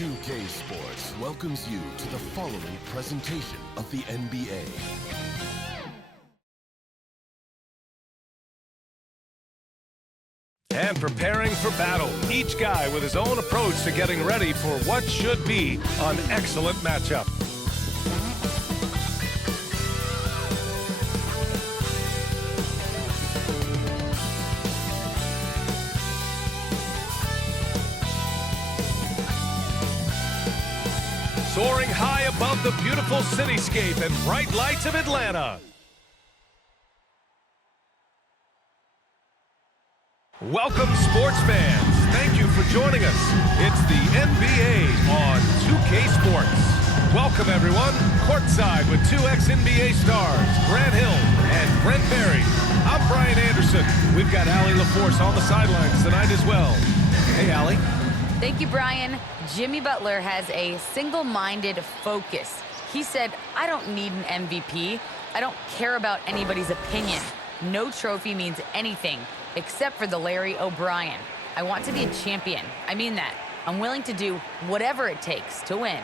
2K Sports welcomes you to the following presentation of the NBA. And preparing for battle, each guy with his own approach to getting ready for what should be an excellent matchup. Soaring high above the beautiful cityscape and bright lights of Atlanta. Welcome, sports fans. Thank you for joining us. It's the NBA on 2K Sports. Welcome, everyone. Courtside with two ex-NBA stars, Grant Hill and Brent Barry. I'm Brian Anderson. We've got Allie LaForce on the sidelines tonight as well. Hey, Allie. Thank you, Brian. Jimmy Butler has a single-minded focus. He said, I don't need an MVP. I don't care about anybody's opinion. No trophy means anything except for the Larry O'Brien. I want to be a champion. I mean that. I'm willing to do whatever it takes to win.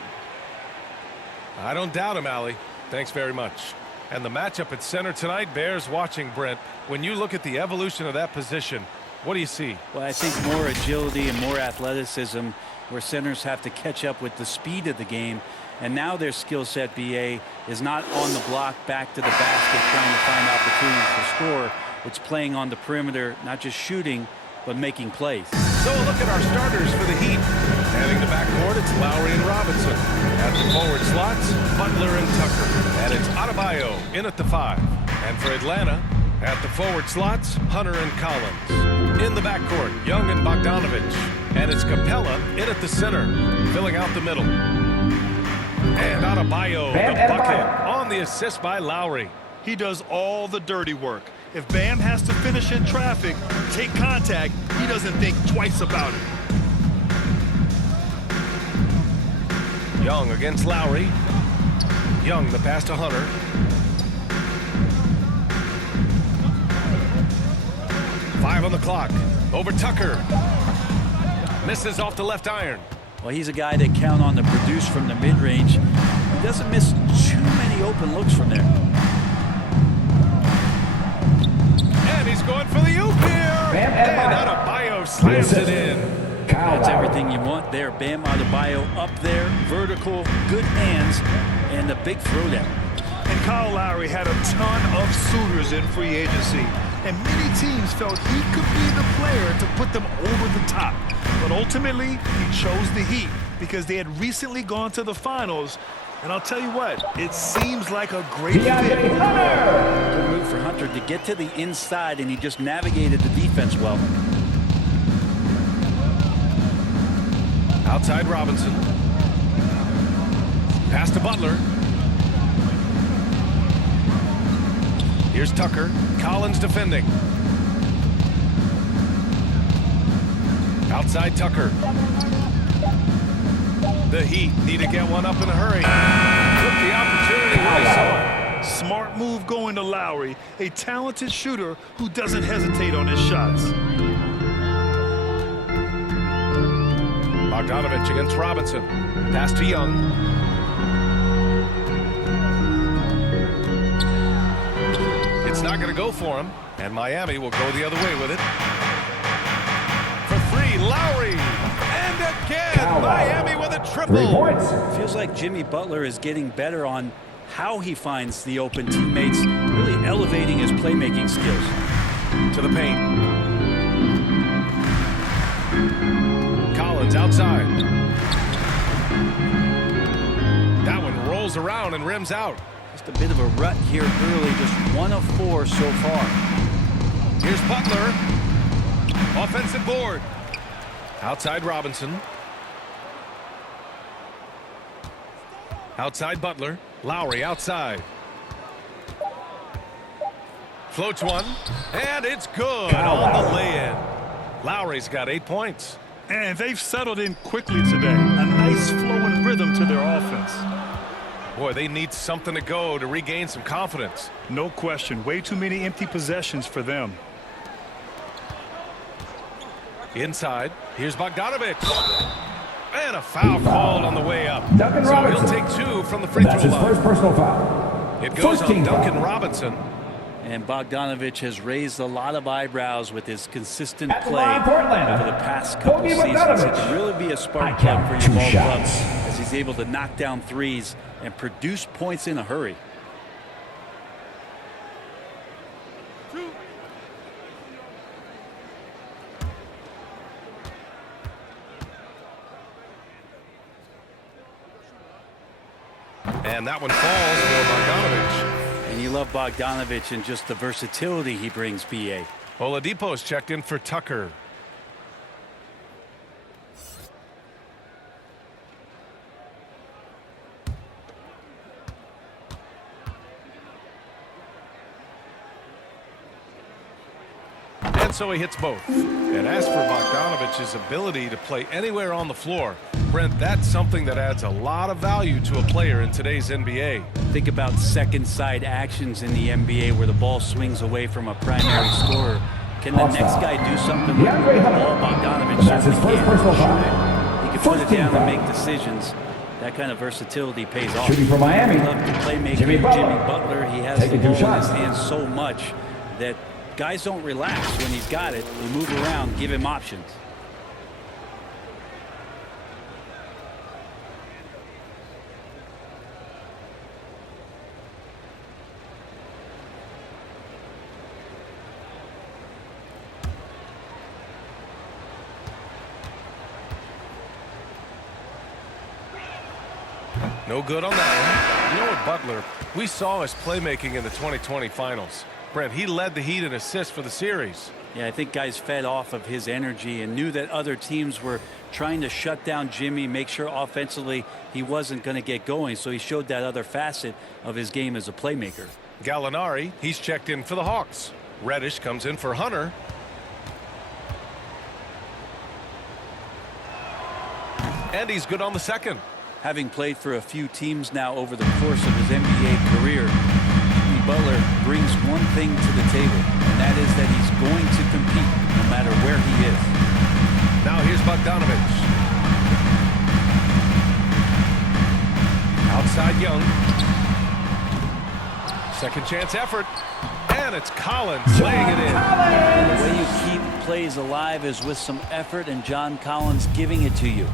I don't doubt him, Allie. Thanks very much. And the matchup at center tonight bears watching, Brent. When you look at the evolution of that position, what do you see? Well, I think more agility and more athleticism, where centers have to catch up with the speed of the game. And now their skill set, BA, is not on the block back to the basket trying to find opportunities to score. It's playing on the perimeter, not just shooting, but making plays. So a look at our starters for the Heat. Heading to backcourt, it's Lowry and Robinson. At the forward slots, Butler and Tucker. And it's Adebayo in at the 5. And for Atlanta, at the forward slots, Hunter and Collins. In the backcourt, Young and Bogdanovich. And it's Capella in at the center, filling out the middle. And Adebayo, the bucket, on the assist by Lowry. He does all the dirty work. If Bam has to finish in traffic, take contact, he doesn't think twice about it. Young against Lowry. Young, the pass to Hunter. Five on the clock. Over Tucker. Misses off the left iron. Well, he's a guy that count on to produce from the mid-range. He doesn't miss too many open looks from there. And he's going for the oop here. And Adebayo slams it in. That's everything you want there. Bam Adebayo up there, vertical, good hands, and a big throwdown. And Kyle Lowry had a ton of suitors in free agency. And many teams felt he could be the player to put them over the top. But ultimately, he chose the Heat because they had recently gone to the finals. And I'll tell you what, it seems like a great fit. Good move for Hunter to get to the inside, and he just navigated the defense well. Outside Robinson. Pass to Butler. Here's Tucker. Collins defending. Outside Tucker. The Heat need to get one up in a hurry. Took the opportunity when they saw it. Smart move going to Lowry, a talented shooter who doesn't hesitate on his shots. Bogdanovich against Robinson. Pass to Young. It's not going to go for him, and Miami will go the other way with it. For three, Lowry. And again, Miami with a triple. 3 points. Feels like Jimmy Butler is getting better on how he finds the open teammates, really elevating his playmaking skills. To the paint. Collins outside. That one rolls around and rims out. Just a bit of a rut here early, just 1 of 4 so far. Here's Butler. Offensive board. Outside Robinson. Outside Butler. Lowry outside. Floats one. And it's good on the lay-in. Lowry's got 8 points. And they've settled in quickly today. A nice flowing rhythm to their offense. Boy, they need something to go to regain some confidence. No question. Way too many empty possessions for them. Inside. Here's Bogdanovich. And a foul called on the way up. Duncan So he'll Robinson. take 2 from the free That's throw his line. first personal foul. It goes 14 on Duncan foul. Robinson. And Bogdanovich has raised a lot of eyebrows with his consistent At the play line for Atlanta, over the past couple Bogey seasons. It Bogdanovich. can really be a I spark count plug for 2 your ball club shots. as he's able to knock down threes and produce points in a hurry. And that one falls for Bogdanovich. And you love Bogdanovich and just the versatility he brings, BA. Oladipo's checked in for Tucker. And so he hits both. And as for Bogdanovich's ability to play anywhere on the floor, Brent, that's something that adds a lot of value to a player in today's NBA. Think about second side actions in the NBA where the ball swings away from a primary scorer. Can the next guy do something with the DeAndre ball? Hunter. Bogdanovich That's his certainly first can. personal foul. He can put it 14 down and foul. make decisions. That kind of versatility pays off. Shooting for Miami. I love the playmaker Jimmy Butler. Jimmy Butler. He has Taking the 2 ball in shots. his hands so much that guys don't relax when he's got it. They move around, give him options. No good on that one. You know what, Butler, we saw his playmaking in the 2020 finals. Brent, he led the Heat in assists for the series. Yeah, I think guys fed off of his energy and knew that other teams were trying to shut down Jimmy, make sure offensively he wasn't going to get going. So he showed that other facet of his game as a playmaker. Gallinari, he's checked in for the Hawks. Reddish comes in for Hunter. And he's good on the second. Having played for a few teams now over the course of his NBA career, Jimmy Butler brings one thing to the table, and that is that he's going to compete no matter where he is. Now here's Bogdanovich. Outside Young. Second chance effort. And it's Collins laying it in. The way you keep plays alive is with some effort, and John Collins giving it to you.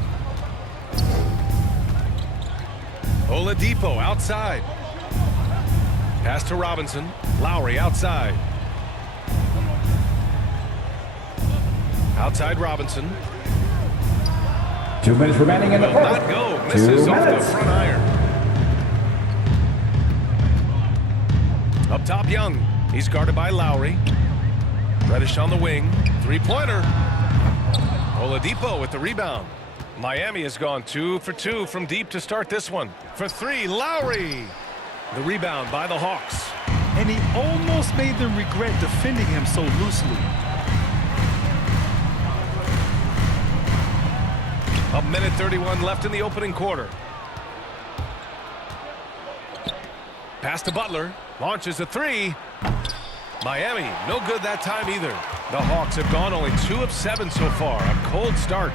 Oladipo outside. Pass to Robinson. Lowry outside. Outside Robinson. 2 minutes remaining in the Will first. not go. 2 Misses off the minutes. front iron. Up top, Young. He's guarded by Lowry. Reddish on the wing. Three-pointer. Oladipo with the rebound. Miami has gone 2 for 2 from deep to start this one. For 3, Lowry. The rebound by the Hawks. And he almost made them regret defending him so loosely. A minute 31 left in the opening quarter. Pass to Butler. Launches a 3. Miami, no good that time either. The Hawks have gone only 2 of 7 so far. A cold start.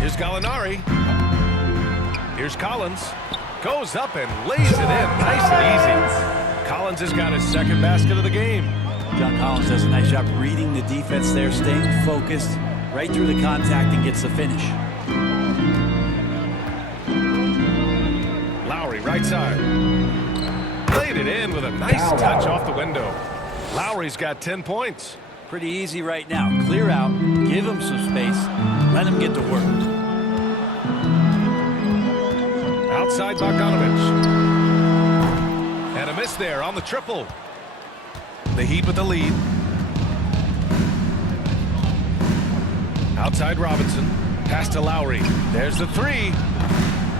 Here's Gallinari. Here's Collins. Goes up and lays it in. Nice and easy. Collins has got his second basket of the game. John Collins does a nice job reading the defense there, staying focused right through the contact and gets the finish. Lowry right side. Laid it in with a nice touch off the window. Lowry's got 10 points. Pretty easy right now. Clear out, give him some space, let him get to work. Outside Bogdanovich. And a miss there on the triple. The Heat with the lead. Outside Robinson. Pass to Lowry. There's the 3.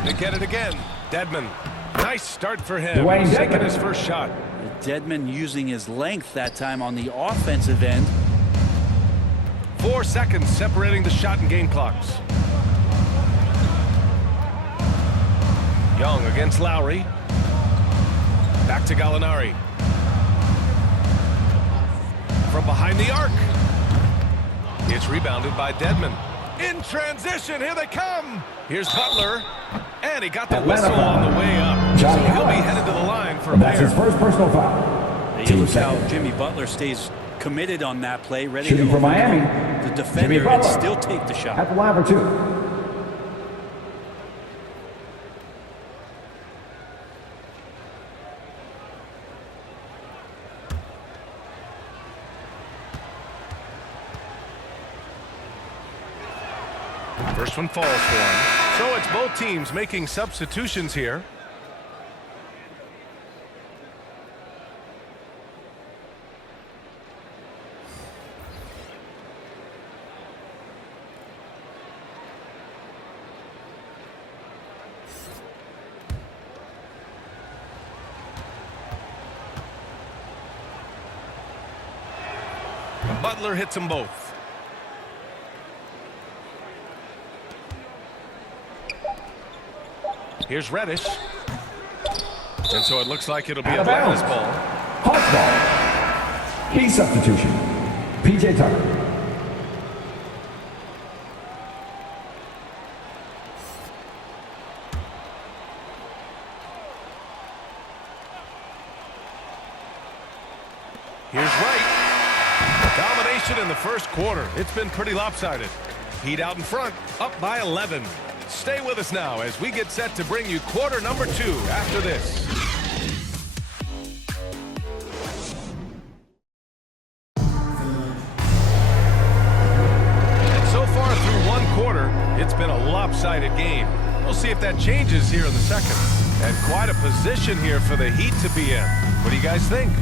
They get it again. Dedmon. Nice start for him. Dwayne He's taking Dedmon. his first shot. Dedmon using his length that time on the offensive end. 4 seconds separating the shot and game clocks. Young against Lowry. Back to Gallinari. From behind the arc. It's rebounded by Dedmon. In transition, here they come. Here's Butler. And he got the Atlanta whistle foul. on the way up. So Johnny he'll be Ellis. headed to the line for a That's his pair. first personal foul. You look how Jimmy Butler stays committed on that play, ready Shooting to for Miami. overcome the Jimmy defender and Butler. still take the shot. At the line for 2. First one falls for him. So it's both teams making substitutions here. Butler hits them both. Here's Reddish. And so it looks like it'll be Out of Atlanta's bounds. ball. Hawks ball. Key substitution. P.J. Tucker. Here's Wright. Domination in the first quarter. It's been pretty lopsided. Heat out in front, up by 11. Stay with us now as we get set to bring you quarter number 2 after this. And so far through one quarter, it's been a lopsided game. We'll see if that changes here in the second. And quite a position here for the Heat to be in. What do you guys think?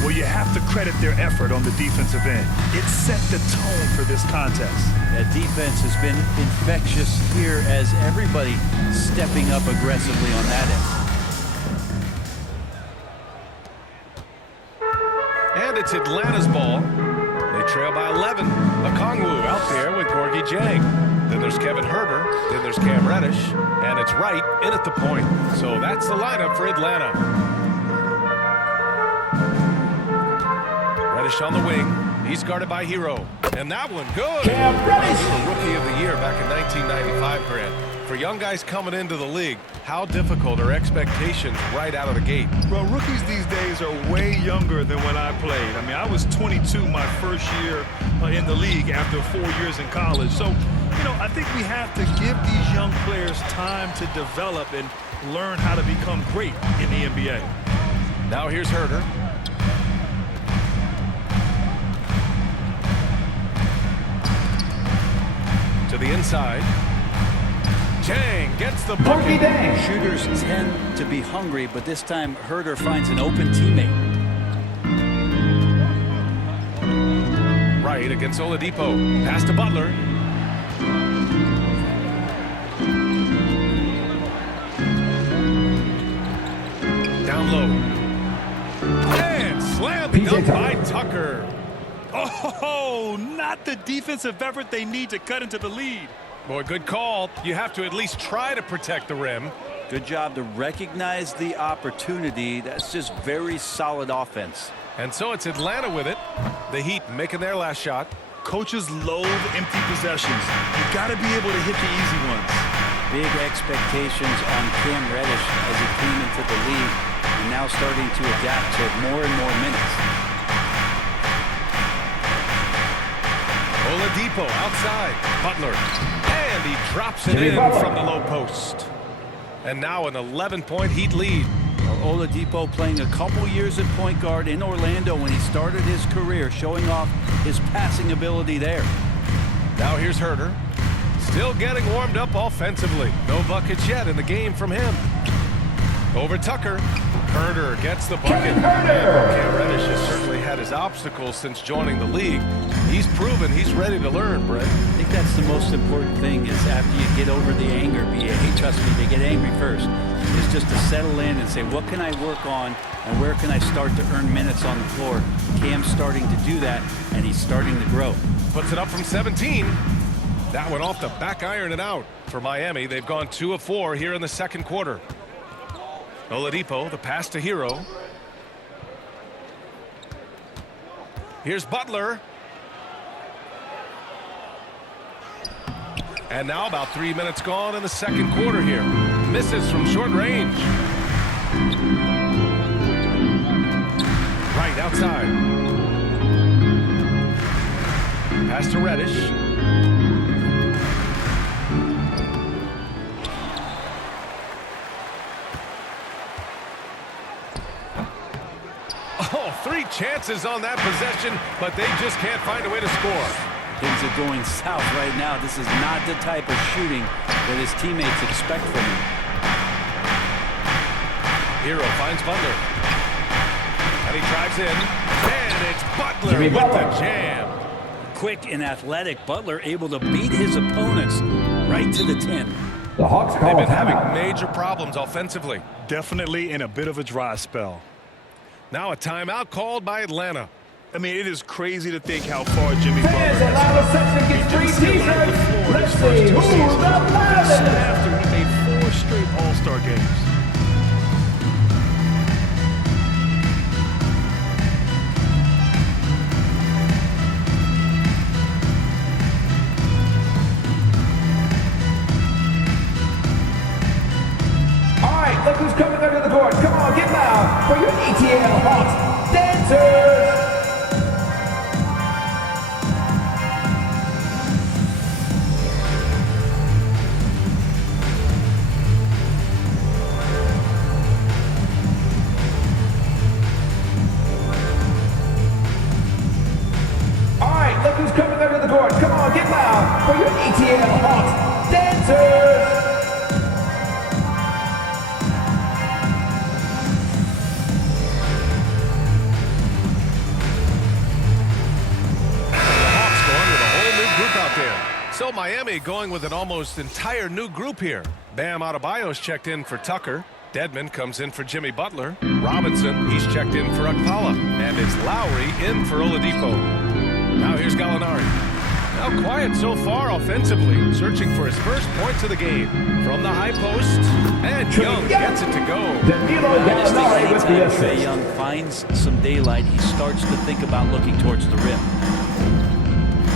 Well, you have to credit their effort on the defensive end. It set the tone for this contest. That defense has been infectious here as everybody stepping up aggressively on that end. And it's Atlanta's ball. They trail by 11. Okongwu out there with Gorgie Jang. Then there's Kevin Huerter. Then there's Cam Reddish. And it's Wright in at the point. So that's the lineup for Atlanta. Reddish on the wing. He's guarded by Hero. And that one, good. Cam Reddish. You were Rookie of the Year back in 1995, Grant. For young guys coming into the league, how difficult are expectations right out of the gate? Well, rookies these days are way younger than when I played. I mean, I was 22 my first year in the league after 4 years in college. So, you know, I think we have to give these young players time to develop and learn how to become great in the NBA. Now here's Huerter. To the inside. Jang gets the Boogie bucket. Dang. Shooters tend to be hungry, but this time Huerter finds an open teammate. Right against Oladipo. Pass to Butler. Down low. And slammed P.J. up by Tucker. Oh, not the defensive effort they need to cut into the lead. Boy, good call. You have to at least try to protect the rim. Good job to recognize the opportunity. That's just very solid offense. And so it's Atlanta with it. The Heat making their last shot. Coaches loathe empty possessions. You got to be able to hit the easy ones. Big expectations on Cam Reddish as he came into the league and now starting to adapt to more and more minutes. Oladipo outside. Butler. And he drops it Jimmy in Butler. from the low post. And now an 11-point Heat lead. Oladipo playing a couple years at point guard in Orlando when he started his career, showing off his passing ability there. Now here's Huerter. Still getting warmed up offensively. No buckets yet in the game from him. Over Tucker. Huerter gets the bucket. Cam Reddish has certainly had his obstacles since joining the league. He's proven he's ready to learn, Brett. I think that's the most important thing is after you get over the anger, BA, trust me, they get angry first, is just to settle in and say, what can I work on and where can I start to earn minutes on the floor? Cam's starting to do that, and he's starting to grow. Puts it up from 17. That one off the back iron and out. For Miami, they've gone 2 of 4 here in the second quarter. Oladipo, the pass to Hero. Here's Butler. And now about 3 minutes gone in the second quarter here. Misses from short range. Right outside. Pass to Reddish. Oh, 3 chances on that possession, but they just can't find a way to score. Things are going south right now. This is not the type of shooting that his teammates expect from him. Hero finds Butler. And he drives in. And it's Butler with the jam. Quick and athletic, Butler able to beat his opponents right to the 10. The Hawks They've call a been having timeout. major problems offensively. Definitely in a bit of a dry spell. Now a timeout called by Atlanta. I mean, it is crazy to think how far Jimmy Butler Fans, has allow us section come. gets He free didn't sit right on the t-shirts. floor Let's his first see 2 who's seasons. the loudest. Soon after, he made 4 straight All-Star games. All right, look who's coming under the court. Come on, get loud for your ATL Hawks dancers. All right, look who's coming under the court. Come on, get loud for your ATL Hawks dancers. Hawks going with a whole new group out there. So Miami going with an almost entire new group here. Bam Adebayo's checked in for Tucker. Dedmon comes in for Jimmy Butler. Robinson, he's checked in for Akpala. And it's Lowry in for Oladipo. Now here's Gallinari. Now quiet so far offensively, searching for his first points of the game. From the high post, and Young gets it to go. Danilo I just think Gallinari with the anytime Trae assist. Young finds some daylight, he starts to think about looking towards the rim.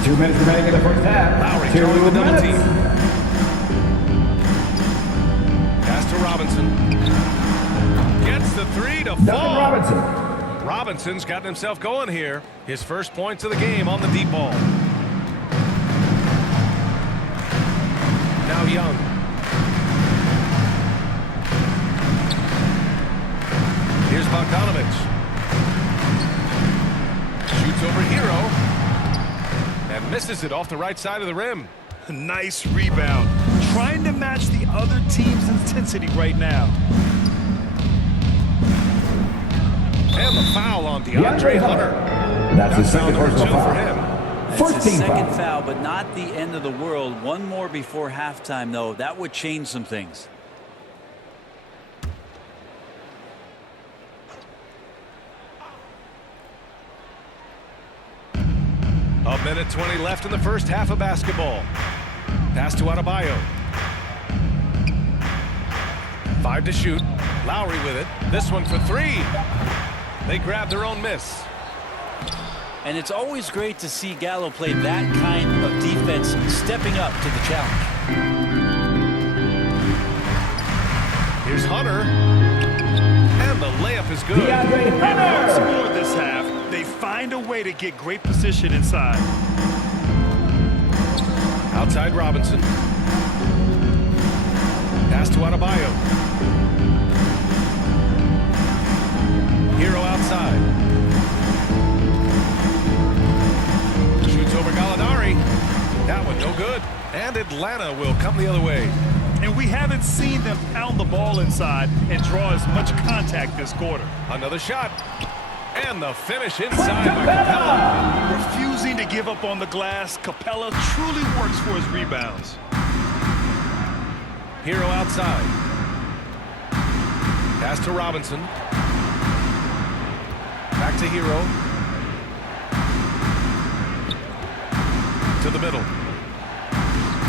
2 minutes remaining in the first half. Lowry 2 drawing the double minutes. team. Pass to Robinson. Gets the 3 to Duncan fall. Robinson. Robinson's gotten himself going here. His first points of the game on the deep ball. Now Young. Here's Bogdanovich. Shoots over Hero. And misses it off the right side of the rim. Nice rebound. Trying to match the other team's intensity right now. And the foul on DeAndre Hunter. That's his Foul second number personal 2 for foul. him. That's First his team second foul. foul, but not the end of the world. One more before halftime, though. That would change some things. A minute 20 left in the first half of basketball. Pass to Adebayo. 5 to shoot. Lowry with it. This one for 3. They grab their own miss. And it's always great to see Gallo play that kind of defense, stepping up to the challenge. Here's Hunter. And the layup is good. DeAndre Once Hunter. more this half, they find a way to get great position inside. Outside Robinson. Pass to Adebayo. Hero outside. Shoots over Gallinari. That one no good. And Atlanta will come the other way. And we haven't seen them pound the ball inside and draw as much contact this quarter. Another shot. And the finish inside by Capella. Refusing to give up on the glass, Capella truly works for his rebounds. Hero outside. Pass to Robinson. Back to Hero. To the middle.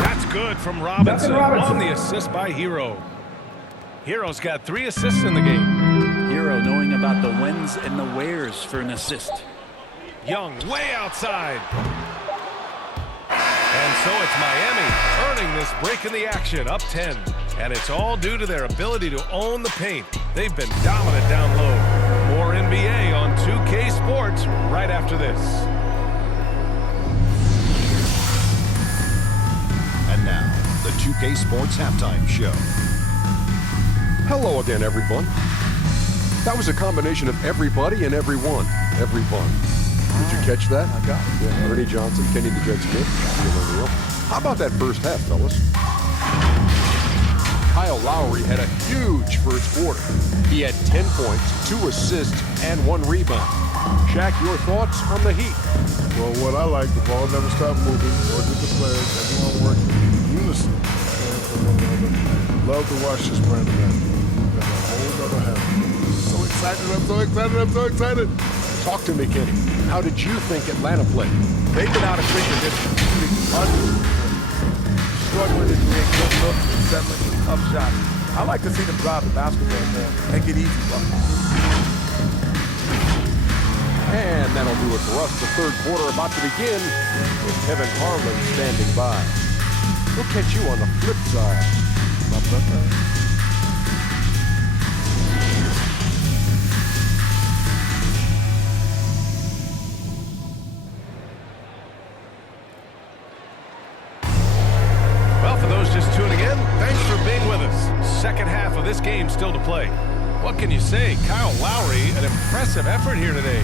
That's good from Robinson. Robinson. On the assist by Hero. Hero's got 3 assists in the game. Hero knowing about the whens and the wheres for an assist. Young way outside. And so it's Miami earning this break in the action, up 10. And it's all due to their ability to own the paint. They've been dominant down low. More NBA on 2K Sports right after this. And now, the 2K Sports Halftime Show. Hello again, everyone. That was a combination of everybody and everyone. Everyone. Did you catch that? I got it. Yeah, Ernie Johnson, Kenny the Jet Smith, Shaquille O'Neal. How about that first half, fellas? Kyle Lowry had a huge first quarter. He had 10 points, 2 assists, and 1 rebound. Shaq, your thoughts on the Heat? Well, what I like, the ball never stopped moving, nor did the players. Everyone worked in unison. Love to watch this brand of basketball. Got a whole other half. So excited, I'm so excited, I'm so excited. Talk to me, Kenny. How did you think Atlanta played? They've been out of sync with this. Struggling to create good looks and settling for tough shots. I like to see them drive the basketball more. Make it easy for them. And that'll do it for us. The third quarter about to begin with Kevin Harlan standing by. We'll catch you on the flip side. Well, for those just tuning in, thanks for being with us. Second half of this game still to play. What can you say? Kyle Lowry, an impressive effort here today.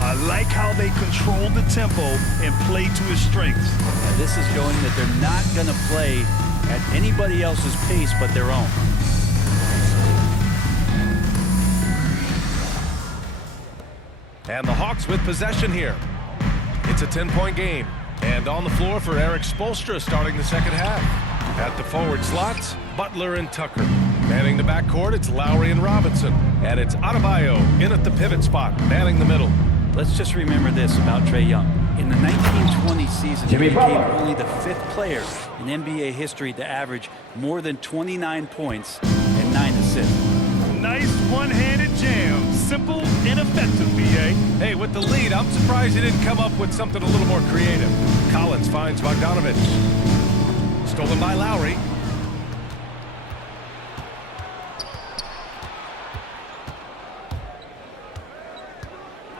I like how they control the tempo and play to his strengths. And this is showing that they're not going to play at anybody else's pace but their own. And the Hawks with possession here. It's a 10-point game. And on the floor for Eric Spoelstra starting the second half. At the forward slots, Butler and Tucker. Manning the backcourt, it's Lowry and Robinson. And it's Adebayo in at the pivot spot, manning the middle. Let's just remember this about Trae Young. In the 1920 season, he became only the 5th player in NBA history to average more than 29 points and 9 assists. Nice one-handed jam. Simple and effective, B.A. Hey, with the lead, I'm surprised he didn't come up with something a little more creative. Collins finds Bogdanovich. Stolen by Lowry.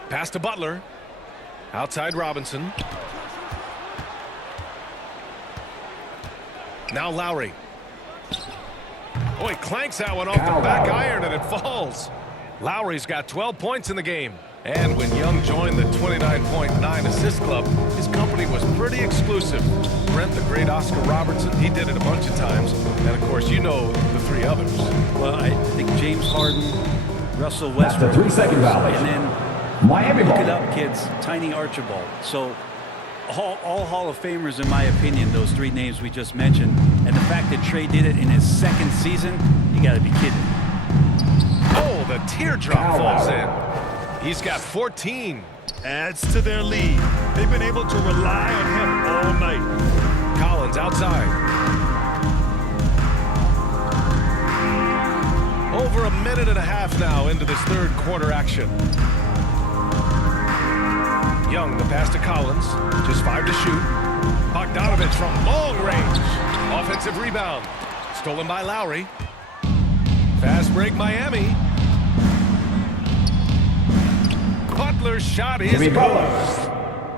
Pass to Butler. Outside Robinson. Now Lowry. Oh, he clanks that one off the back iron and it falls. Lowry's got 12 points in the game. And when Young joined the 29.9 assist club, his company was pretty exclusive. Brent, the great Oscar Robertson, he did it a bunch of times. And, of course, you know the 3 others. Well, I think James Harden, Russell Westbrook, That's the 3-second violation. and then Miami look ball. it up, kids, Tiny Archibald. So all Hall of Famers, in my opinion, those 3 names we just mentioned. And the fact that Trae did it in his 2nd season, you got to be kidding. Oh, the teardrop falls in. He's got 14. Adds to their lead. They've been able to rely on him all night. Collins outside. Over a minute and a half now into this third quarter action. Young, the pass to Collins. Just 5 to shoot. Bogdanovich from long range. Offensive rebound. Stolen by Lowry. Fast break Miami. Butler's shot is good.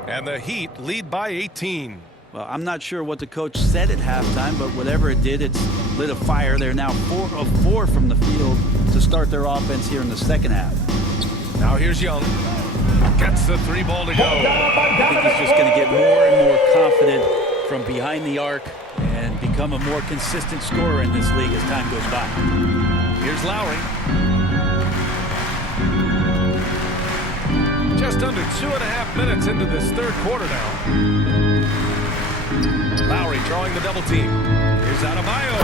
And the Heat lead by 18. Well, I'm not sure what the coach said at halftime, but whatever it did, it's lit a fire. They're now 4 of 4 from the field to start their offense here in the second half. Now here's Young. Gets the 3 ball to go. I think he's just going to get more and more confident from behind the arc and become a more consistent scorer in this league as time goes by. Here's Lowry. Just under 2.5 minutes into this third quarter now. Lowry drawing the double team. Here's Adebayo.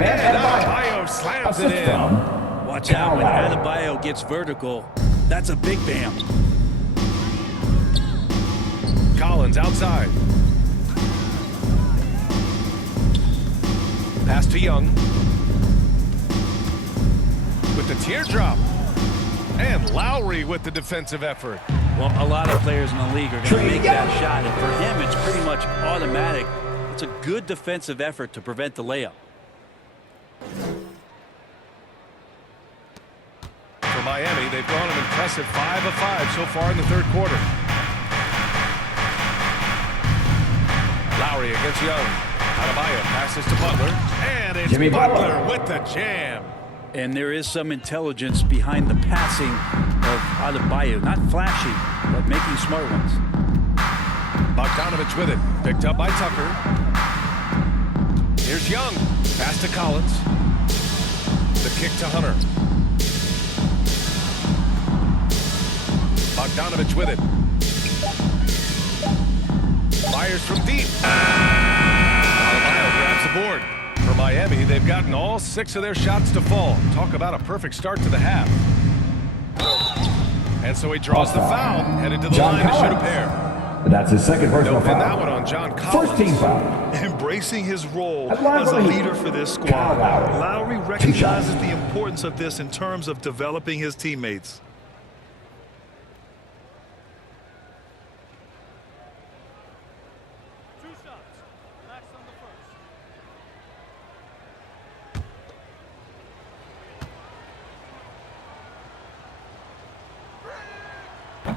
And Adebayo slams it in. Watch out when Adebayo gets vertical. That's a big bam. Collins outside. Pass to Young. With the teardrop. And Lowry with the defensive effort. Well, a lot of players in the league are going to make that shot, and for him, it's pretty much automatic. It's a good defensive effort to prevent the layup. For Miami, they've gone an impressive 5 of 5 so far in the third quarter. Lowry against Young. Adebayo passes to Butler. And it's Jimmy Butler with the jam. And there is some intelligence behind the passing of Adebayo. Not flashy, but making smart ones. Bogdanovich with it. Picked up by Tucker. Here's Young. Pass to Collins. The kick to Hunter. Bogdanovich with it. Fires from deep. Adebayo grabs the board. For Miami, they've gotten all 6 of their shots to fall. Talk about a perfect start to the half. And so he draws the foul, headed to the line to shoot a pair. That's his second personal Don't pin foul. that one on John Collins. First team foul. Embracing his role That's Lowry. as a leader for this squad. Lowry. Lowry recognizes the importance of this in terms of developing his teammates.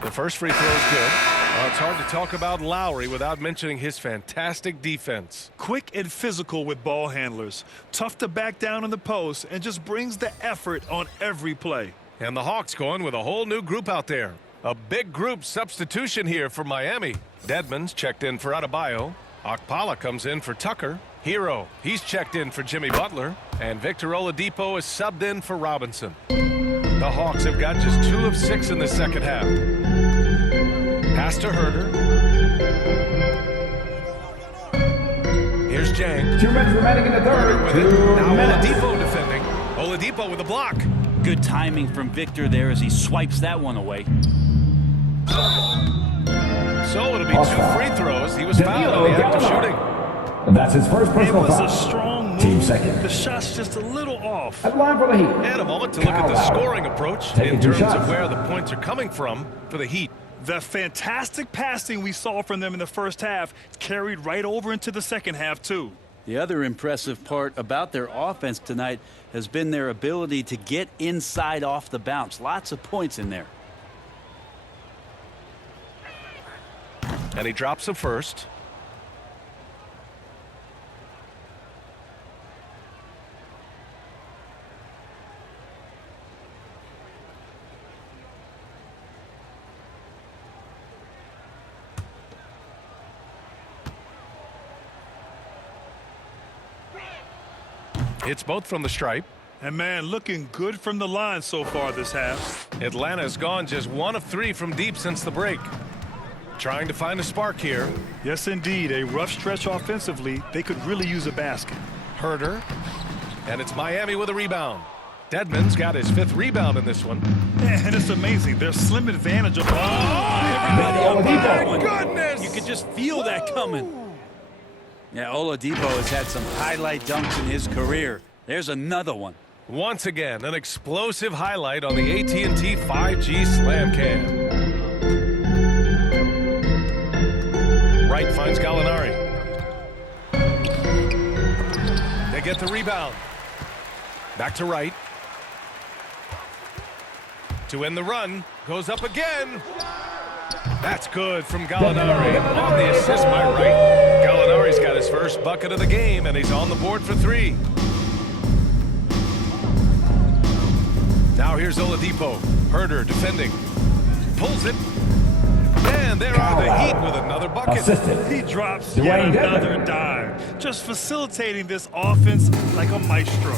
The first free throw is good. Well, it's hard to talk about Lowry without mentioning his fantastic defense. Quick and physical with ball handlers. Tough to back down in the post and just brings the effort on every play. And the Hawks going with a whole new group out there. A big group substitution here for Miami. Dedmon's checked in for Adebayo. Okpala comes in for Tucker. Hero, he's checked in for Jimmy Butler. And Victor Oladipo is subbed in for Robinson. The Hawks have got just 2 of 6 in the second half. Pass to Herter. Here's Jang. 2 minutes remaining in the third. With it. Now Oladipo defending. Oladipo with a block. Good timing from Victor there as he swipes that one away. So it'll be 2 free throws. He was fouled on the act of shooting. That's his first It personal was foul. a strong move. Team second. The shot's just a little off. At the line for the Heat. And a moment to look at the scoring approach in terms of where the points are coming from for the Heat. The fantastic passing we saw from them in the first half carried right over into the second half, too. The other impressive part about their offense tonight has been their ability to get inside off the bounce. Lots of points in there. And he drops the first. It's both from the stripe. And, man, looking good from the line so far this half. Atlanta's gone just 1 of 3 from deep since the break. Trying to find a spark here. Yes, indeed. A rough stretch offensively. They could really use a basket. Herter. And it's Miami with a rebound. Dedmon's got his 5th rebound in this one. And it's amazing. Their slim advantage of Oh, my goodness! You could just feel that coming. Yeah, Oladipo has had some highlight dunks in his career. There's another one. Once again, an explosive highlight on the AT&T 5G Slam Cam. Wright finds Gallinari. They get the rebound. Back to Wright. To end the run. Goes up again. That's good from Gallinari on the assist by Wright. Gallinari's got his first bucket of the game, and he's on the board for 3. Now here's Oladipo. Herter defending. Pulls it. And there are the Heat with another bucket. Assisted. He drops Dwayne yet another Dedmon. dime. Just facilitating this offense like a maestro.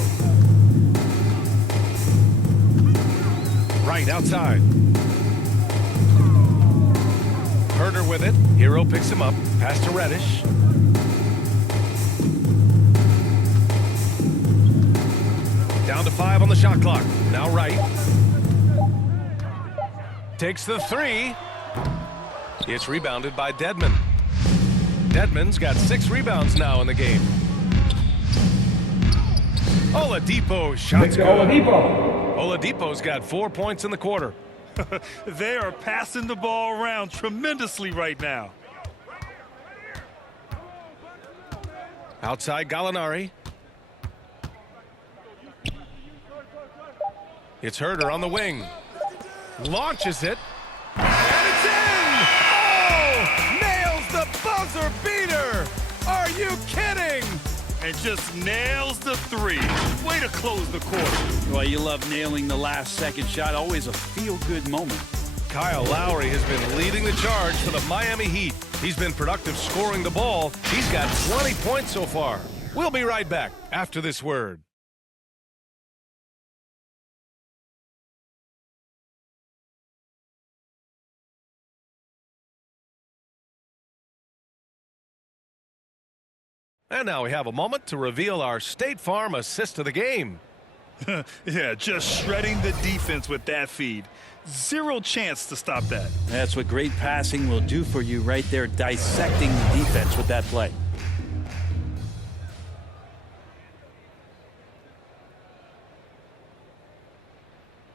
Right outside. Herter with it. Hero picks him up. Pass to Reddish. Down to 5 on the shot clock. Now Wright. Takes the 3. It's rebounded by Dedmon. Dedmon's got 6 rebounds now in the game. Oladipo shots Victor good. Oladipo. Oladipo's got 4 points in the quarter. They are passing the ball around tremendously right now. Outside Gallinari. It's Herder on the wing. Launches it. And it's in! Oh! Nails the buzzer beater! Are you kidding? And just nails the three. Way to close the quarter. Well, you love nailing the last-second shot. Always a feel-good moment. Kyle Lowry has been leading the charge for the Miami Heat. He's been productive scoring the ball. He's got 20 points so far. We'll be right back after this word. And now we have a moment to reveal our State Farm assist of the game. Yeah, just shredding the defense with that feed. Zero chance to stop that. That's what great passing will do for you right there, dissecting the defense with that play.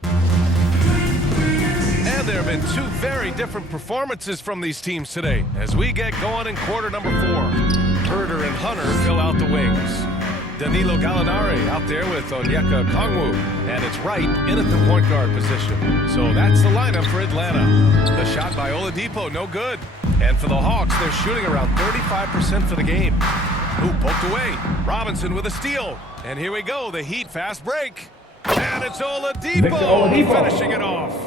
And there have been two very different performances from these teams today as we get going in quarter number 4. Herder and Hunter fill out the wings. Danilo Gallinari out there with Onyeka Okongwu, and it's Wright in at the point guard position. So that's the lineup for Atlanta. The shot by Oladipo, no good. And for the Hawks, they're shooting around 35% for the game. Who poked away? Robinson with a steal. And here we go, the Heat fast break. And it's Oladipo finishing it off.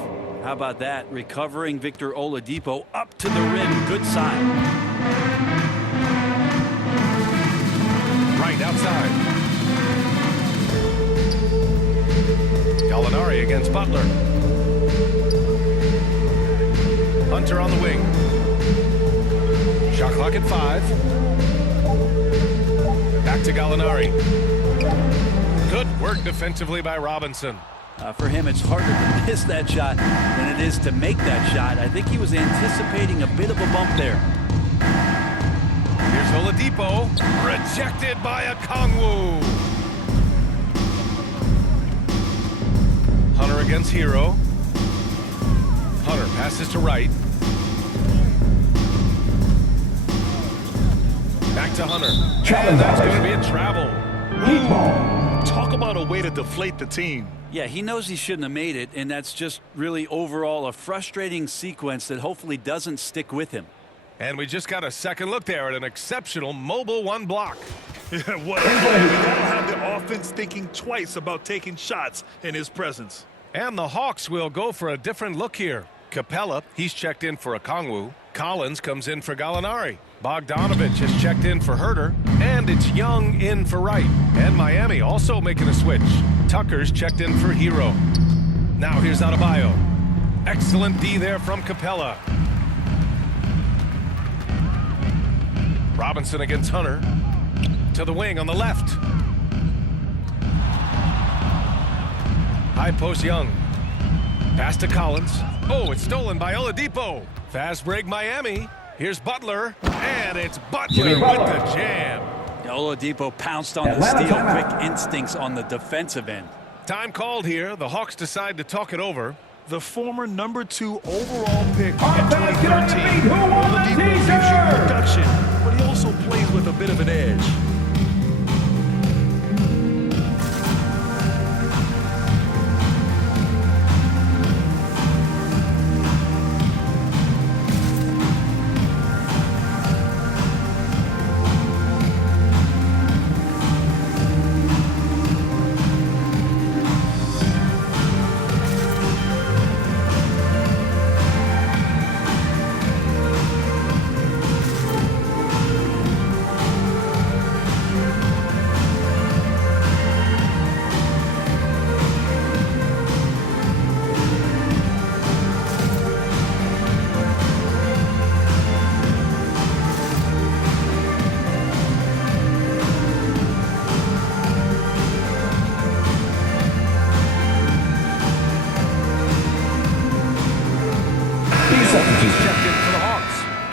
How about that? Recovering Victor Oladipo up to the rim. Good sign. Right outside. Gallinari against Butler. Hunter on the wing. Shot clock at 5. Back to Gallinari. Good work defensively by Robinson. For him, it's harder to miss that shot than it is to make that shot. I think he was anticipating a bit of a bump there. Here's Oladipo, rejected by Okongwu. Hunter against Hero. Hunter passes to Wright. Back to Hunter. And that's going to be a travel. Talk about a way to deflate the team. Yeah, he knows he shouldn't have made it, and that's just really overall a frustrating sequence that hopefully doesn't stick with him. And we just got a second look there at an exceptional mobile 1 block. Yeah, what a play. We gotta have the offense thinking twice about taking shots in his presence. And the Hawks will go for a different look here. Capella, he's checked in for Okongwu. Collins comes in for Gallinari. Bogdanovich has checked in for Herder. And it's Young in for Wright. And Miami also making a switch. Tucker's checked in for Hero. Now here's Adebayo. Excellent D there from Capella. Robinson against Hunter. To the wing on the left. High post Young. Pass to Collins. Oh, it's stolen by Oladipo. Fast break Miami. Here's Butler. And it's Butler with the jam. Oladipo pounced on the steal. Quick instincts on the defensive end. Time called here. The Hawks decide to talk it over. The former #2 overall pick in 2013. Oladipo gives you production, but he also plays with a bit of an edge.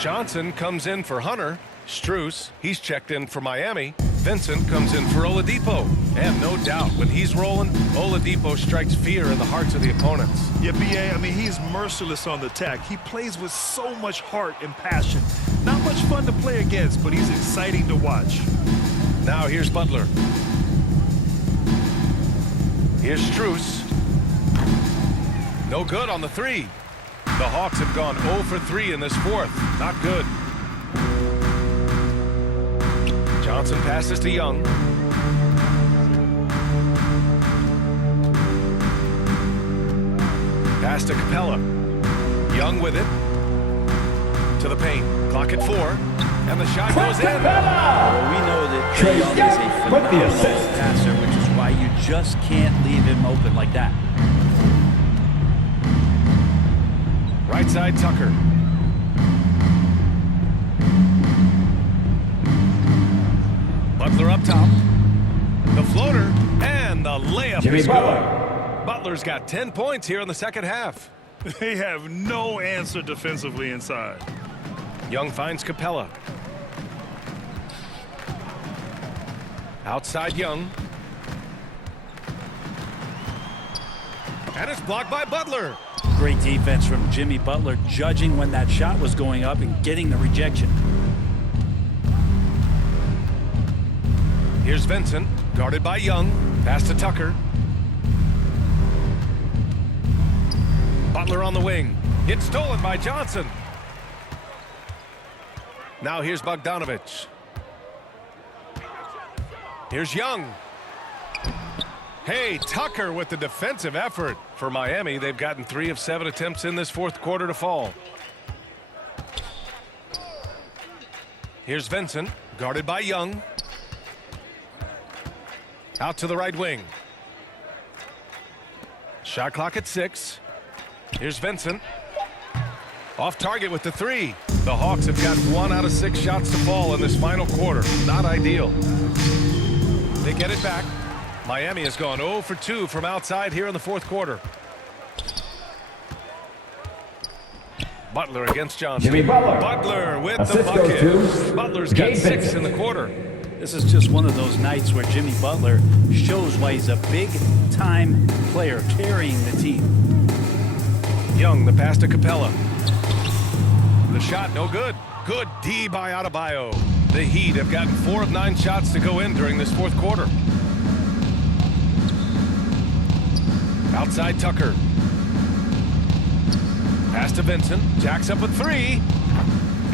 Johnson comes in for Hunter. Strus, he's checked in for Miami. Vincent comes in for Oladipo. And no doubt, when he's rolling, Oladipo strikes fear in the hearts of the opponents. Yeah, B.A., I mean, he's merciless on the attack. He plays with so much heart and passion. Not much fun to play against, but he's exciting to watch. Now here's Butler. Here's Strus. No good on the three. The Hawks have gone 0 for 3 in this fourth. Not good. Johnson passes to Young. Pass to Capella. Young with it. To the paint. Clock at 4. And the shot goes in. Well, we know that Trae Young is a phenomenal passer, which is why you just can't leave him open like that. Right side, Tucker. Butler up top. The floater and the layup is good. Butler's got 10 points here in the second half. They have no answer defensively inside. Young finds Capella. Outside Young. And it's blocked by Butler. Great defense from Jimmy Butler, judging when that shot was going up and getting the rejection. Here's Vincent, guarded by Young. Pass to Tucker. Butler on the wing. It's stolen by Johnson. Now here's Bogdanovich. Here's Young. Hey, Tucker with the defensive effort. For Miami, they've gotten 3 of 7 attempts in this fourth quarter to fall. Here's Vincent, guarded by Young. Out to the right wing. Shot clock at 6. Here's Vincent. Off target with the 3. The Hawks have got 1 out of 6 shots to fall in this final quarter. Not ideal. They get it back. Miami has gone 0 for 2 from outside here in the fourth quarter. Butler against Johnson. Jimmy Butler. Butler with the bucket. Butler's got 6 in the quarter. This is just one of those nights where Jimmy Butler shows why he's a big-time player carrying the team. Young, the pass to Capella. The shot, no good. Good D by Adebayo. The Heat have gotten 4 of 9 shots to go in during this fourth quarter. Outside Tucker. Pass to Vincent. Jacks up a 3.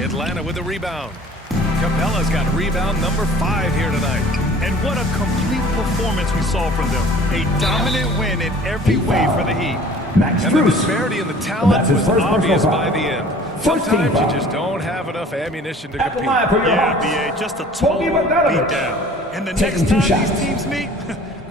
Atlanta with the rebound. Capella's got rebound number 5 here tonight. And what a complete performance we saw from them. A dominant win in every way for the Heat. And the disparity in the talent was obvious by the end. Sometimes you just don't have enough ammunition to compete. Yeah, B.A., just a total beatdown. And the next time these teams meet,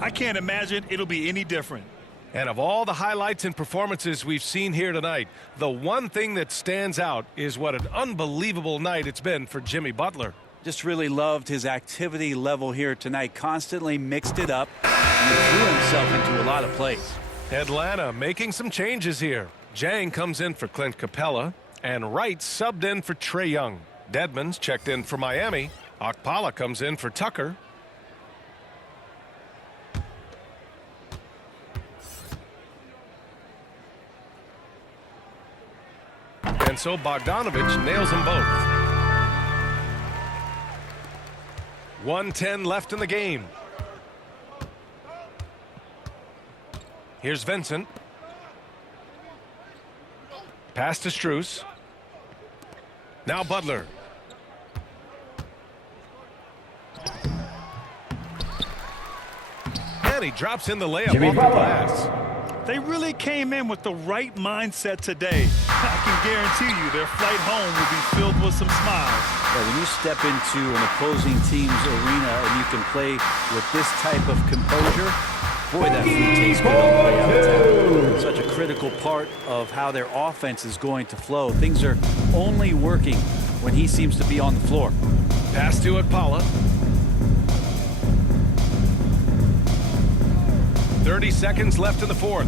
I can't imagine it'll be any different. And of all the highlights and performances we've seen here tonight, the one thing that stands out is what an unbelievable night it's been for Jimmy Butler. Just really loved his activity level here tonight. Constantly mixed it up and threw himself into a lot of plays. Atlanta making some changes here. Jang comes in for Clint Capella, and Wright subbed in for Trae Young. Dedmon's checked in for Miami. Okpala comes in for Tucker. And so Bogdanovich nails them both. 1:10 left in the game. Here's Vincent. Pass to Strus. Now Butler. And he drops in the layup off the glass. They really came in with the right mindset today. I can guarantee you their flight home will be filled with some smiles. Yeah, when you step into an opposing team's arena and you can play with this type of composure, boy, that food tastes good on the way out of town. Such a critical part of how their offense is going to flow. Things are only working when he seems to be on the floor. Pass to Okpala. 30 seconds left in the fourth.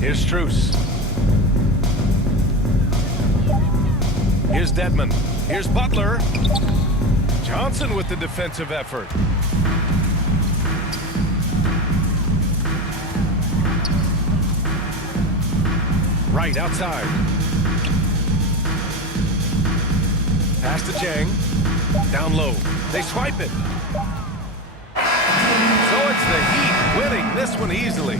Here's Strus. Here's Dedmon. Here's Butler. Johnson with the defensive effort. Right outside. Pass to Jang. Down low. They swipe it. So it's the Heat winning this one easily.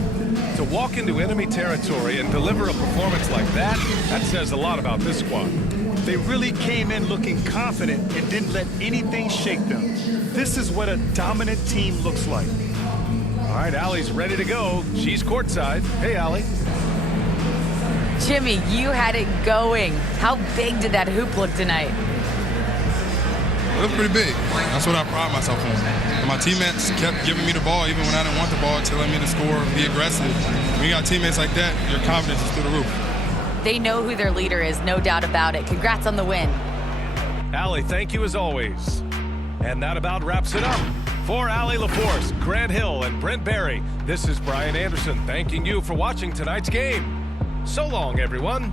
To walk into enemy territory and deliver a performance like that, that says a lot about this squad. They really came in looking confident and didn't let anything shake them. This is what a dominant team looks like. All right, Allie's ready to go. She's courtside. Hey, Allie. Jimmy, you had it going. How big did that hoop look tonight? It was pretty big. That's what I pride myself on. And my teammates kept giving me the ball even when I didn't want the ball, telling me to score, be aggressive. When you got teammates like that, your confidence is through the roof. They know who their leader is, no doubt about it. Congrats on the win. Allie, thank you as always. And that about wraps it up. For Allie LaForce, Grant Hill, and Brent Barry, this is Brian Anderson thanking you for watching tonight's game. So long, everyone.